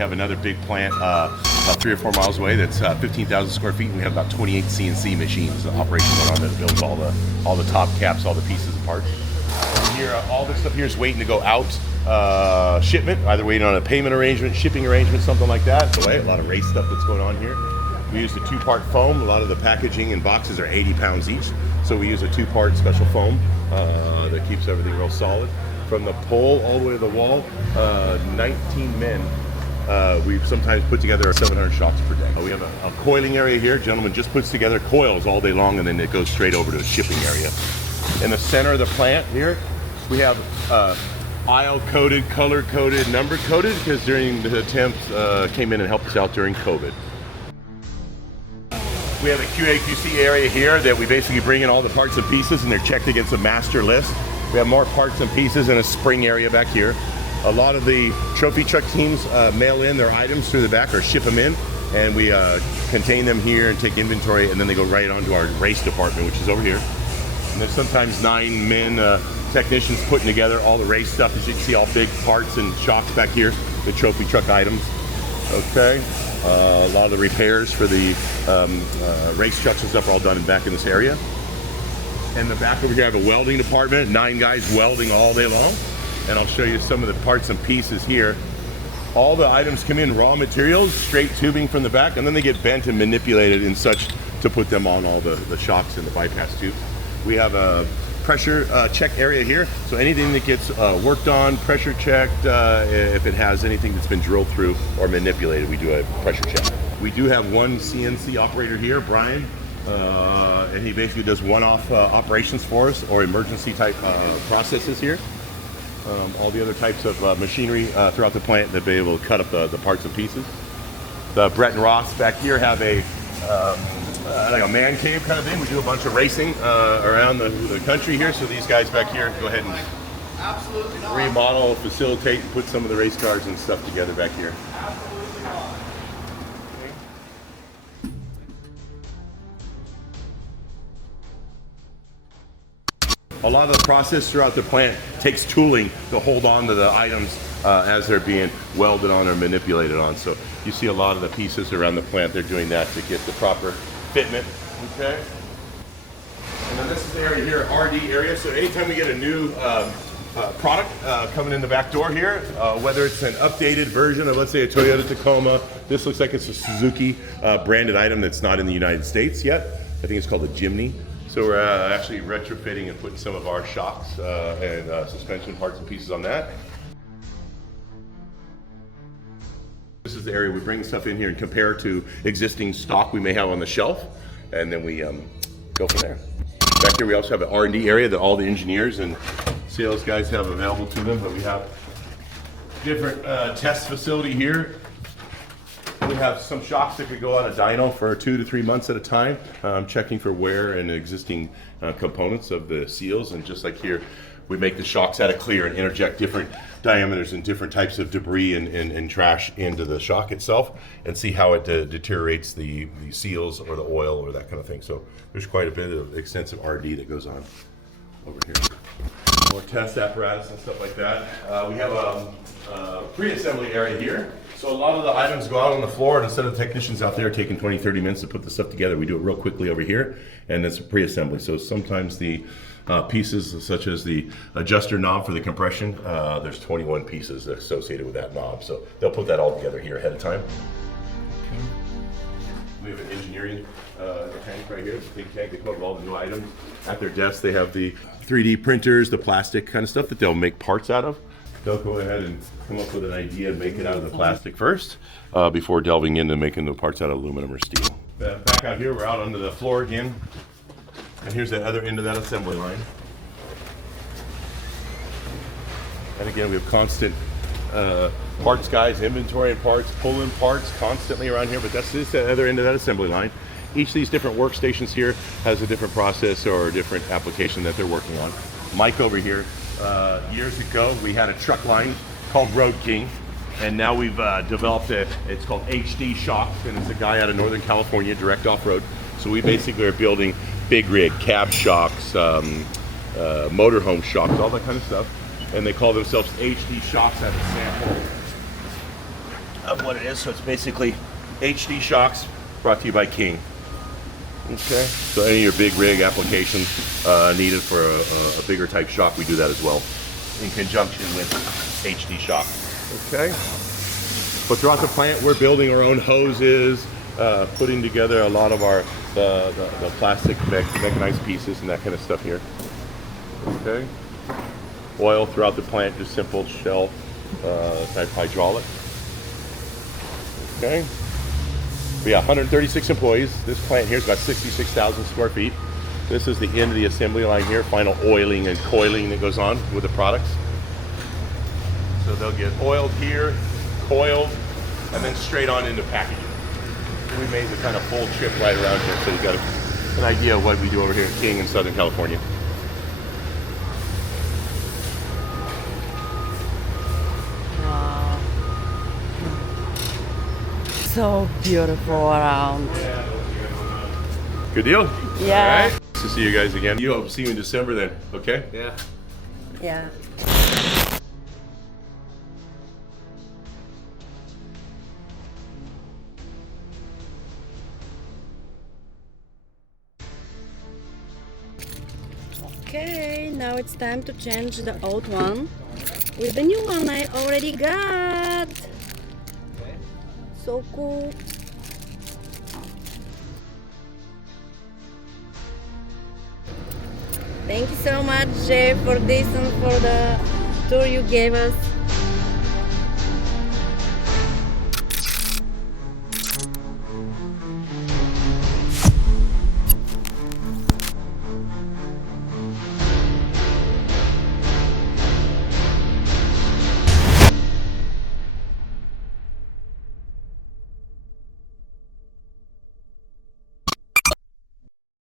have another big plant about 3 or 4 miles away that's 15,000 square feet, and we have about 28 CNC machines operation going on that builds all the top caps, all the pieces and parts. Over here, all this stuff here is waiting to go out shipment, either waiting on a payment arrangement, shipping arrangement, something like that. So a lot of race stuff that's going on here. We use the 2-part foam. A lot of the packaging and boxes are 80 pounds each, so we use a 2-part special foam that keeps everything real solid. From the pole all the way to the wall, 19 men. We sometimes put together 700 shocks per day. We have a coiling area here. Gentleman just puts together coils all day long, and then it goes straight over to a shipping area. In the center of the plant here, we have aisle-coded, color-coded, number-coded, because during the attempt came in and helped us out during COVID. We have a QA/QC area here that we basically bring in all the parts and pieces, and they're checked against a master list. We have more parts and pieces in a spring area back here. A lot of the trophy truck teams mail in their items through the back or ship them in, and we contain them here and take inventory, and then they go right onto our race department, which is over here. And there's sometimes 9 men technicians putting together all the race stuff. As you can see, all big parts and shocks back here, the trophy truck items. Okay. A lot of the repairs for the race trucks and stuff are all done back in this area. In the back over here, I have a welding department, 9 guys welding all day long. And I'll show you some of the parts and pieces here. All the items come in raw materials, straight tubing from the back, and then they get bent and manipulated in such to put them on all the shocks and the bypass tubes. We have a pressure check area here, so anything that gets worked on, pressure checked, if it has anything that's been drilled through or manipulated, we do a pressure check. We do have one CNC operator here, Brian, and he basically does one-off operations for us or emergency type processes here. All the other types of machinery throughout the plant that be able to cut up the parts and pieces. The Brett and Ross back here have a like a man cave kind of thing. We do a bunch of racing around the country here, so these guys back here go ahead and remodel, facilitate, and put some of the race cars and stuff together back here. A lot of the process throughout the plant takes tooling to hold on to the items as they're being welded on or manipulated on. So you see a lot of the pieces around the plant, they're doing that to get the proper fitment, okay? And then this is the area here, RD area. So anytime we get a new product coming in the back door here, whether it's an updated version of, let's say, a Toyota Tacoma, this looks like it's a Suzuki branded item that's not in the United States yet. I think it's called a Jimny. So we're actually retrofitting and putting some of our shocks and suspension parts and pieces on that. This is the area we bring stuff in here and compare to existing stock we may have on the shelf, and then we go from there. Back here we also have an R&D area that all the engineers and sales guys have available to them, but we have different test facility here. We have some shocks that could go on a dyno for 2 to 3 months at a time, checking for wear and existing components of the seals. And just like here, we make the shocks out of clear and interject different diameters and different types of debris and trash into the shock itself and see how it deteriorates the seals or the oil or that kind of thing. So there's quite a bit of extensive R&D that goes on over here. More test apparatus and stuff like that. We have a pre-assembly area here. So a lot of the items go out on the floor, and instead of the technicians out there taking 20, 30 minutes to put the stuff together, we do it real quickly over here, and it's a pre-assembly. So sometimes the pieces, such as the adjuster knob for the compression, there's 21 pieces associated with that knob. So they'll put that all together here ahead of time. We have an engineering tank right here, big tank. They come up with all the new items. At their desk, they have the 3D printers, the plastic kind of stuff that they'll make parts out of. They'll go ahead and come up with an idea and make it out of the plastic first before delving into making the parts out of aluminum or steel. Back out here, we're out onto the floor again. And here's the other end of that assembly line. And again, we have constant parts guys, inventory and parts, pulling parts constantly around here, but that's just the other end of that assembly line. Each of these different workstations here has a different process or a different application that they're working on. Mike over here, years ago, we had a truck line called Road King, and now we've developed it's called HD Shocks, and it's a guy out of Northern California, direct off-road. So we basically are building big rig, cab shocks, motorhome shocks, all that kind of stuff. And they call themselves HD Shocks as a sample of what it is. So it's basically HD shocks brought to you by King. Okay. So any of your big rig applications needed for a bigger type shock, we do that as well in conjunction with HD shock. Okay. But throughout the plant, we're building our own hoses, putting together a lot of our the plastic mechanized pieces and that kind of stuff here. Okay. Oil throughout the plant, just simple shell type hydraulic. Okay. We have 136 employees. This plant here is about 66,000 square feet. This is the end of the assembly line here, final oiling and coiling that goes on with the products. So they'll get oiled here, coiled, and then straight on into packaging. We made the kind of full trip right around here, so you got an idea of what we do over here at King in Southern California. So beautiful around. Good deal? Yeah. All right. Nice to see you guys again. You'll see you in December then, okay? Yeah. Yeah. Okay, now it's time to change the old one with the new one I already got. So cool. Thank you so much, Jay, for this and for the tour you gave us.